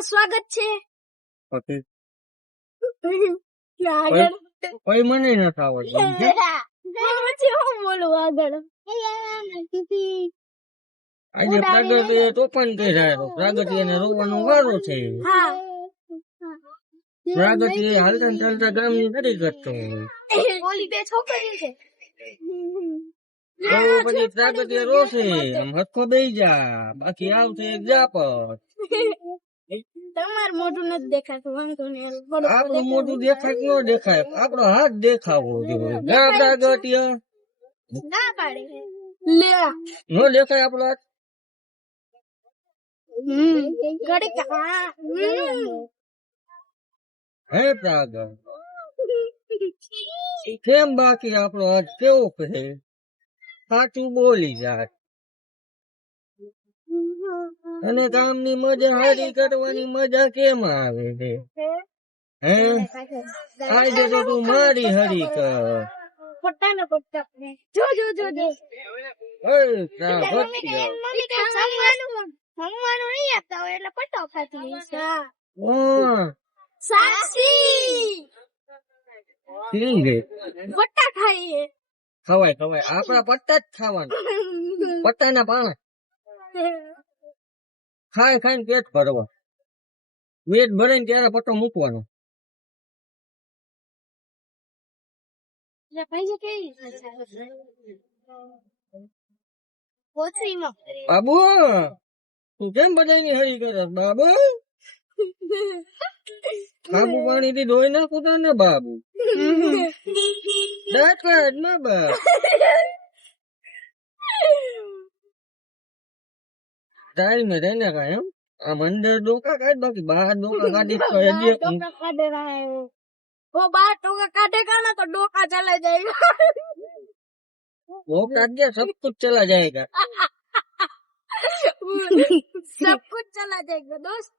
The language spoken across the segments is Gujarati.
તમારું સ્વાગત છે. પછી આગળ કોઈ મને નથી આવડતું પછી હું બોલું આગળ. આજે પ્રગતિ તોફાન કર્યા પ્રગતિ એને રોવાનું વારો છે. હા પ્રગતિ હાલતા ચાલતા ગામ ની નથી કરતો ઓલી બે છોકરીઓ છે. તો પછી પ્રગતિ રોશે આમ હરખો બેહી જા બાકી આવશે એક જાપત. તમારું મોઢું નથી દેખાતું વાંધો નહીં. આપણું મોઢું દેખાય કે ન દેખાય આપણો હાથ દેખાવો જોઈએ. ગા પ્રગતિયા ના પાડે લે ન દેખાય આપણો હાથ. ઘડીક હે પ્રગટ કેમ બાકી આપણો હાથ કેવો કહે સાચું બોલી જાય અને કામની મજા હારી કરવાની મજા કેમ આવે છે હે આજે તો તું મારી હરી કર. પટ્ટા પટ્ટા જો જો જો જો હે પ્રગટિયા મમ્મી કે જમવાનું નહીં આપતા હોય એટલે પટ્ટો ખાતી હોય છે. સાક્ષી કેમ છે પટ્ટા ખાઈએ ખવાય ખવાય આપડા પટ્ટા જ ખાવાના પટ્ટાના પાણા ખાય ખાઈને પેટ ભરવા પેટ ભરે ને ત્યારે પટ્ટો મૂકવાનો. ભાઈ કેવી પોથરીમાં બાબુ તું કેમ બધાની હરી કરે બાબુ બાબુ પાણી થી ધોઈ નાખું તો ને બાબુ દાંત કાઢ ના બા તારી મેં રહીને કાંઈ એમ આમ અંદર ડોકા કાઢ બાકી બહાર ડોકા કાઢી તો હજી ડોકા કાઢે રહા હે वो बाहर डोका काटेगा ना तो डोका चला जाएगा. वो काट गया सब कुछ चला जाएगा. सब कुछ चला जाएगा दोस्त.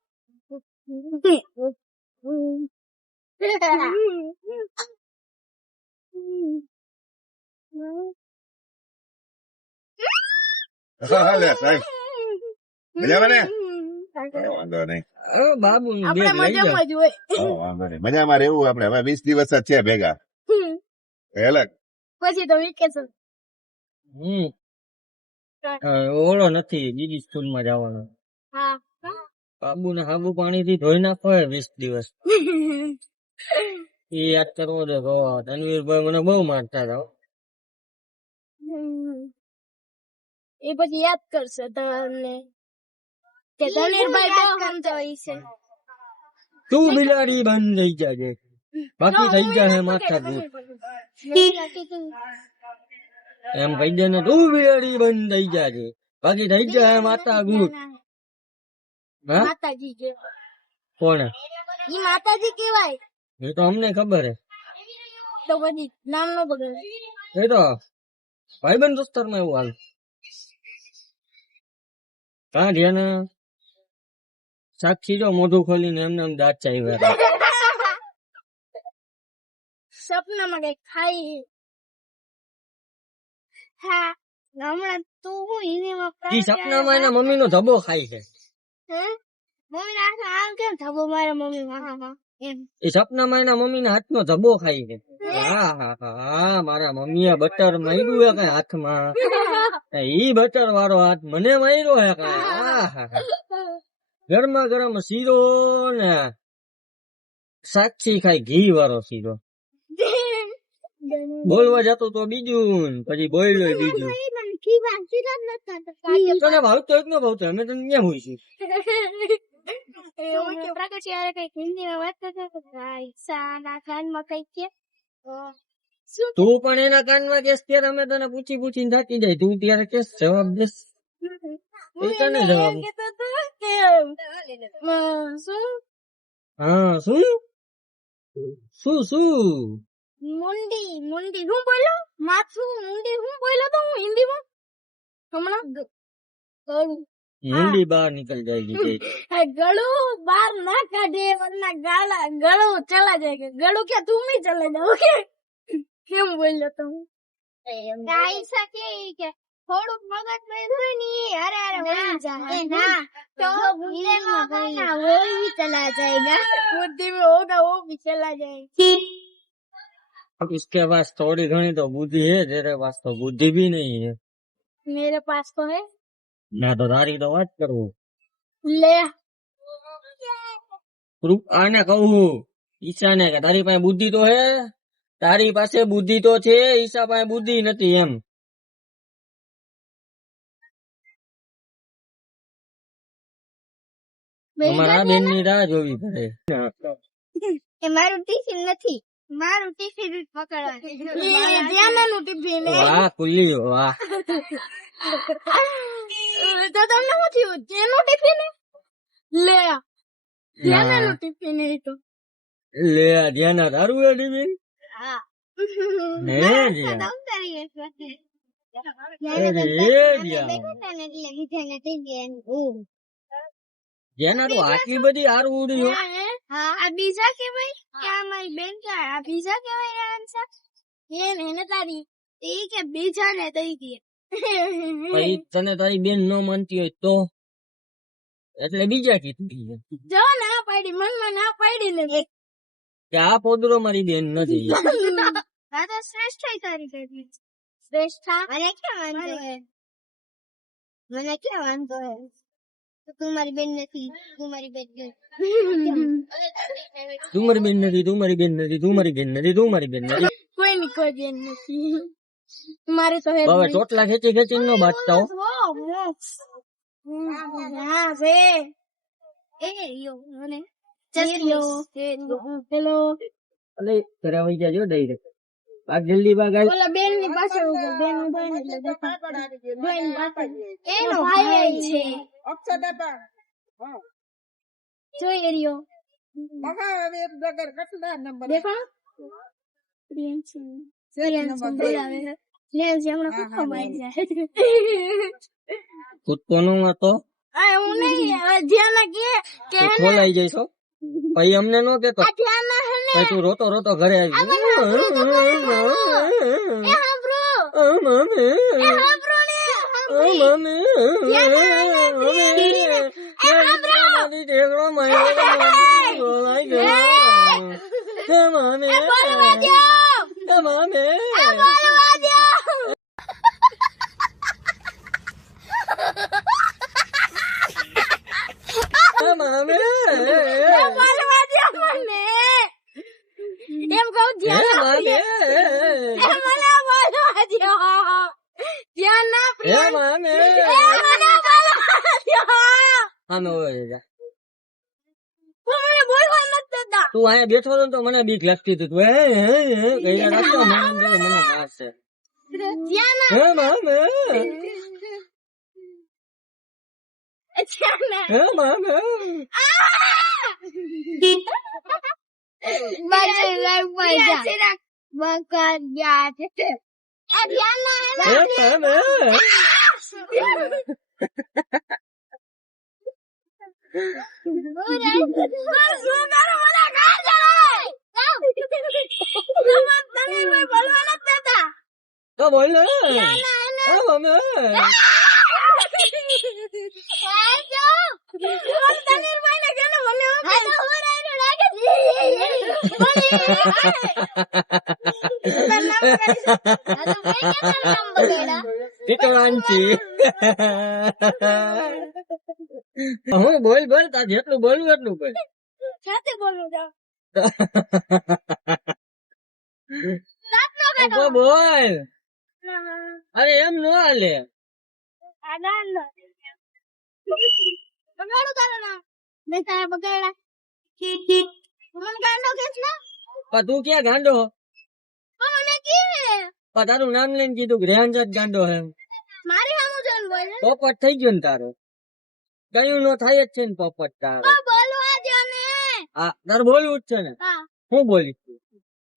હાલે સાહેબ મજામાં ને વાંધો નહીં બાબુ આપણે મજામાં જ હોય. વાંધો નહીં મજામાં રહેવું આપણે હવે 20 દિવસ જ છે ભેગા હેલા પછી તો વેકેશન. ઓળો નથી બીજી સ્કૂલ માં જવાનો. હા બાબુ ને હાબુ પાણી થી ધોઈ નાખો 20 દિવસ એ યાદ કરવો દે તનવીરભાઈ મને બહુ મારતા હતા. એ પછી યાદ કરશે તમને કે તનવીરભાઈ બહુ સમજાવે છે. તું બિલાડી બંધ થઈ જાજે બાકી થઈ જાય માથા દૂધ એમ કહી દે ને તું બિલાડી બંધ થઈ જાજે બાકી થઈ જાય માથા દૂધ. માતાજી કે કોણ ઈ માતાજી કેવાય એ તો અમને ખબર હે તો પછી નામ નો બગડે. એ તો ભાઈબંધ દોસ્તાર માં એવું હાલ કાં છે ને સાક્ષી જો મોઢું ખોલીને એમને એમ દાંત ચાવ્યા સપનામાં કઈ ખાઈ. હા હમણાં તું હું ઈ સપનામાં એના મમ્મી નો ધબો ખાય છે. મમ્મી ના આમ કેમ થબો મારા મમ્મી એમ એ સપનામાં એના મમ્મી ના હાથ નો ધબો ખાય છે. હા હા હા મારા મમ્મી બટર માર્યું હે કઈ હાથમાં ઈ બટર વાળો હાથ મને માર્યો હે કઈ. ગરમા ગરમ શીરો ને સાક્ષી ખાય ઘી વાળો શીરો. બોલવા જતો તો બીજું પછી બોલ્યો બીજું. તને ભાવતો જ ન ભાવતો અમે તને ક્યાં હોઈશું. તું પણ એના કાનમાં કેસ ત્યારે અમે તને પૂછી પૂછીને થાકી જાય તું ત્યારે કેસ જવાબ દેસ એ તને જવાબ. હા શું શું શું મુંડી મુંડી હું બોલ્યો માથું મુંડી હું બોલ્યો તો હું હિન્દીમાં હમણાં ગળું મુંડી બહાર નીકળ જાય ગળું બાર ના કાઢે વરના ગાળા ગળું ચલા જાય ગળું क्या तुम ही चले जाओगे કેમ બોલ્યો તો હું ગાઈ શકે કે થોડુંક મગજ માં હોય ને અરે અરે વળી જાય ના તો વિલેનમાં ગઈ वो भी चला जाएगा बुद्धि में होगा वो भी चला जाएगा उसके पास थोड़ी घनी तो बुद्धि है, तेरे पास तो बुद्धि भी नहीं है। मेरे पास तो है मैं तो तारी तो बात करूँ। ले આને કહું ઈશાને કે તારી પાસે બુદ્ધિ તો હે, તારી પાસે બુદ્ધિ તો છે, ઈશા પાસે બુદ્ધિ નથી એમ. અમારા બેન ની રાહ જોવી પડે. એ મારું ટિફિન નથી, મારું ટિફિન પકડવાનું ધ્યાનનું ટિફિન વાહ કુલ્લી વાહ. તો તમને શું થયું? જેનું ટિફિન લે ધ્યાનનું ટિફિન એ તો લે ધ્યાન તારું હે ટિફિન હા હે ધ્યાન જેના તો આટલી બધી હારું ઉડી હા આ બીજા કેવાય કે આ મારી બેન કે આ બીજા કેવાય આન્સર એને તારી એ કે બીજા ને દઈ દે ભાઈ તને તારી બેન ન માનતી હોય તો એટલે બીજા કીધું જો ના પાડી મનમાં ના પાડી ને કે આ પોદરો મારી બેન નથી. હા તો શ્રેષ્ઠ તારી બેન શ્રેષ્ઠ મને ક્યાં વાંધો હે, મને ક્યાં વાંધો હે, તું મારી બેન નથી, તું મારી બેન તું મારી બેન નથી, તું મારી બેન નથી, તું મારી બેન નથી, તું મારી બેન નથી. કોઈ ની કોઈ બેન નથી મારે તો હે. હવે ચોટલા ખેંચી ખેંચી નો બાંધતા હો. હા વે એ યો મને ચસ્યો હેલો અલે ઘરે આવી જાજો ડાયરેક્ટ ભાગ જલ્દી ભાગ આવ. ઓલા બેન ની પાછળ ઉભો, બેન નું બેન એટલે બેન પાછળ એનો ભાઈ છે અક્ષદાતા જોઈ રહ્યો બગા હવે એક બગર કેટલા નંબર દેખો પ્રિયંશ બોલાવે લે હમણાં કુત્તો મારી જાય કૂદતો નો હતો આ હું નહીં ધ્યાન કે ખોલાઈ જઈશો ભાઈ અમને નો કેતો આ ધ્યાન હે ને ભાઈ તું રોતો રોતો ઘરે આવી એ હાંભળો મમ્મી એ હાંભળો ને એમ કહું ધ્યાન ધ્યાન ના બોલવા નથી દેતા. તું અહીંયા બેઠો હતો ને તો મને બીક લાગતી હતી. તું કઈ રાખતો મને મારશે. ધ્યાન તો બોલ ને હું બોલ બોલ તાર જેટલું બોલવું એટલું બોલ. સાથે બોલું જાઓ બોલ અરે એમ નો હાલે. બગાડું તારું નામ મેં તારા બગાડા મને ગાંડો કેસ ના પણ તું ક્યાં ગાંડો મને કીધે પણ તારું નામ લઈને કીધું કે રેહાન જ ગાંડો હે. મારી સામુ જોઈને બોલે પોપટ થઈ ગયો ને તારો કયું નો થાય જ છે ને પોપટ તારો. બોલવા દો ને હા તારે બોલવું જ છે ને. હા હું બોલીશ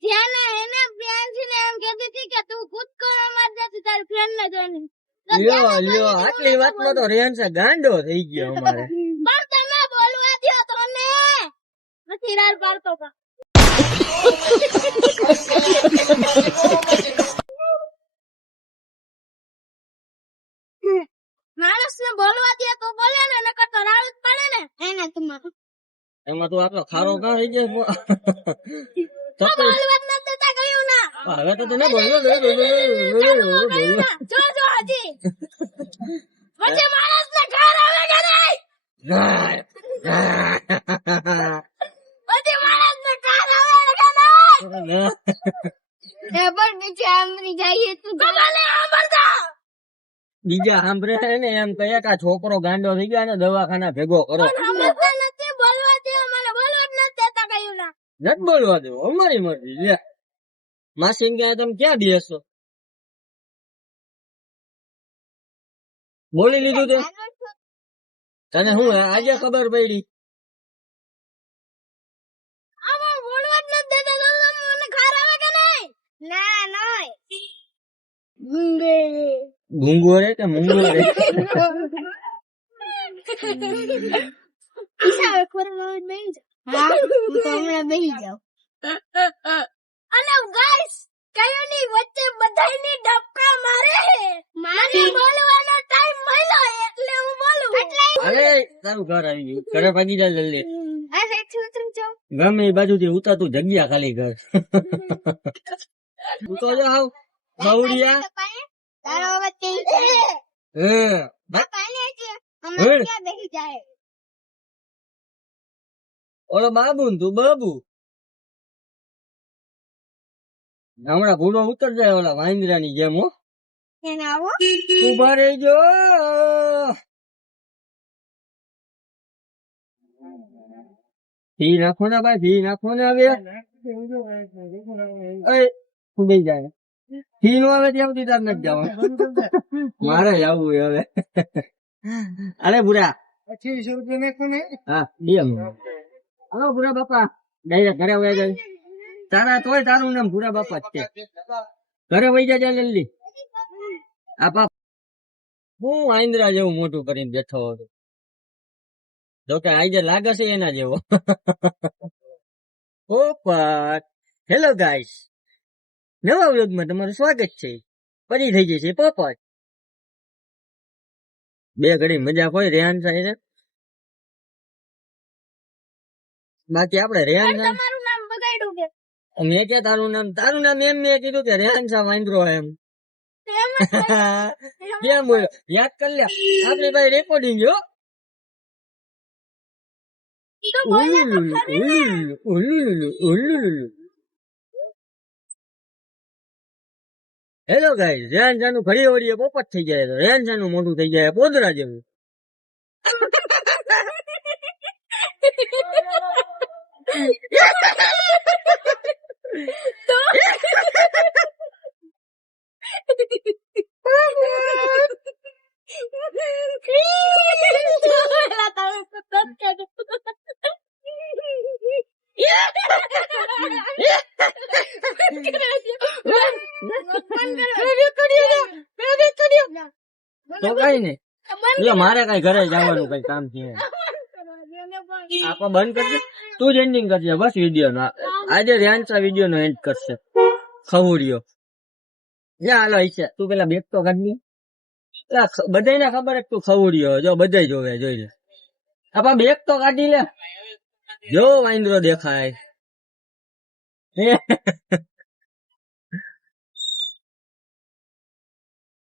ધ્યાન એને પ્રિયાંશી ને એમ કહેતી હતી કે તું ખુદ કરવા માંગતી હતી તારી ફ્રેન્ડ ને જોઈને લ્યો લ્યો આટલી વાતમાં તો રેહાન ગાંડો થઈ ગયો અમારે. પણ તમે બોલવા દો તો ને નથી રાલ પાડતો કા માણસ ને બોલવા દે તો બોલે ને, નકર તો રાડ જ પડે ને. એને તમારું એમાં તું આટલો ખારો કાં થઈ ગયો? તો બોલવા જ નથી દેતા ગયું ના. હવે તો તને બોલ્યો જો જો હજી પછી માણસ ને ઘર આવે કે નહીં? પછી માણસ ને ઘર આવે કે નહીં? એ પણ નીચે આમરી જઈએ તું ગલાને આંબરતા. બીજા સાંભળે ને એમ કહે કે આ છોકરો ગાંડો થઈ ગયો ને દવાખાના ભેગો કરો. સમજતા નથી, બોલવા દે, મને બોલવા જ નથી દેતા કયું ના. નથી બોલવા દેવો, અમારી મરજી. લે માસી ક્યાં તમે ક્યાં બેસો? બોલી લીધું તે? તને શું આજે ખબર પડી? આમાં બોલવા જ નથી દેતા તો મને ઘર આવે કે નહીં? ના નહીં. ગુંગો રે કે મૂંગો રે? ઈશાવે ખોરમાં બેહી જા. હા હું તો હમણાં બેહી જાઉં. અને ગાઈસ કયો ની વચ્ચે બધાયની ડબકા મારે. મને બોલવાનો ટાઈમ મળ્યો એટલે હું બોલું. અરે તારું ઘર આવી ગયું. ઘરે ભાગી જા જલ્દી. આ સાઈડ ઉતરી જાઉં. ગમે એ બાજુથી ઉતારતું જગ્યા ખાલી ઘર. તું તો જાવ બાવડિયા. તારો અવાજ કેવી છે? હે પાણી છે. હમણાં ક્યાં બેહી જાય? ઓલો બાબુ ને તું બાબુ. હમણાં ભૂલો ઉતર જાય ઓલા વાંદરાની જેમ. હો એને આવો. ઉભા રહેજો. ફી નાખો ને ભાઈ, ફી નાખો ને. હવે ઉભી જાય. ફી નો આવે ત્યાં સુધી તાર નથી જવાનું. મારે જવું હવે. અરે ભૂરા 800 રૂપિયા નાખો ને. હા બે. હાલો ભૂરા બાપા ડાયરેક્ટ ઘરે વહી જાય. તારા તોય તારું નામ ભૂરા બાપા જ છે. ઘરે વહી જાય જલ્દી. આ બાપ હું આંદ્રા જેવું મોટું કરીને બેઠો હતો. જોકે આજે લાગે છે એના જેવો. પોપટ. હેલો ગાઈસ, નવા વ્લોગમાં તમારું સ્વાગત છે. પડી થઈ જશે પોપટ. બે ઘડી મજા કોઈ રેહાન થાય છે. બાકી આપડે રેહાન તમારું નામ બગાડ્યું કે? મેં કે તારું નામ એમ મેં કીધું કે રેહાન શાહ વાંદરો એમ. કેમ બોલ્યો? યાદ કર લે આપડી ભાઈ રેકોર્ડિંગ જો. હેલો ગાઈસ, રેહાન શાહ નું ઘડી વળીએ પોપટ થઈ જાય તો રેહાન શાહ નું મોટું થઈ જાય પોદરા જેવું. તો કઈ નઈ, મારે કઈ ઘરે જવાનું કઈ કામ છે. આપો બંધ કરજે, તું જ એન્ડિંગ કરજે બસ વિડીયો નો. આજે રેહાન વિડીયો નો એન્ડ કરશે. ખવડિયો હાલો છે. તું પેલા બેગ તો કાઢી. બધાને ખબર તું ખવડિયો. જો બધા જોવે, જોઈ લે. આપા બેગ તો કાઢી લે. જો વાંદરો દેખાય.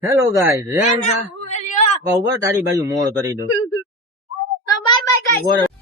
હેલો ગાઈસ, રેહાન શાહ તારી બાજુ મોર કરી દઉં. તો બાય બાય ગાઈસ.